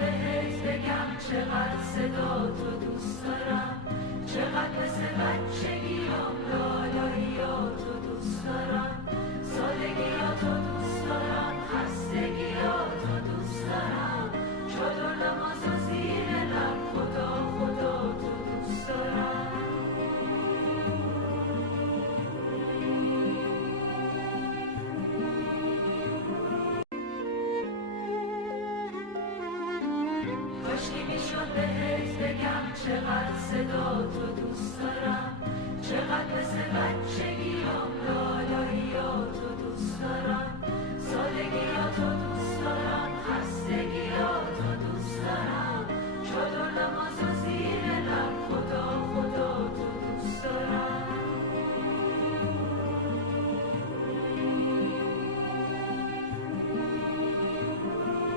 بهت بگم چقدر صدا تو دوست دارم، چقدر مثل بچگیام لالاییاتو دوست دارم، سادگیاتو دوست دارم، خستگیاتو دوست دارم، چادر نماز و زیر لب خدا خدا تو دوست دارم. کاشکی میشد بهت بگم چقدر صدا تو دوست دارم، چقدر مثل بچگیام لالاییاتو دوست دارم.